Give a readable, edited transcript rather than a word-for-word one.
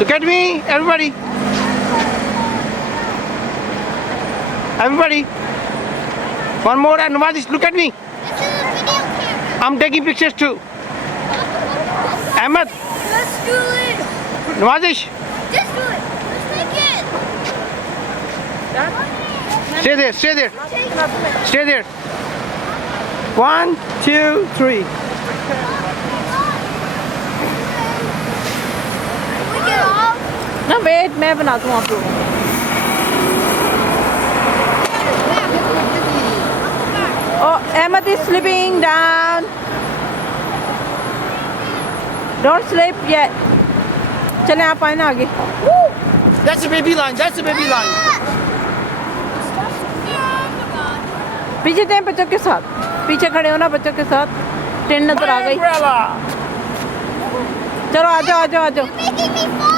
Look at me, everybody. Everybody. One more, and Nawazish, look at me. This is a video camera. I'm taking pictures too. Ahmed, Let's do it. Nawazish, Just do it. Let's take it. stay there, stay there, Take stay there. 1, 2, 3. We get off. ना wait मैं बना दूँ आप लोगों को Oh, Ahmed is sleeping down. Don't sleep yet. चलें आप आए ना आगे. That's the baby line, that's the baby line. पीछे थे बच्चों के साथ. पीछे खड़े हो ना बच्चों के साथ. ट्रेन नजर आ गई. Umbrella. चलो आ जाओ आ जाओ आ जाओ. Making me fall.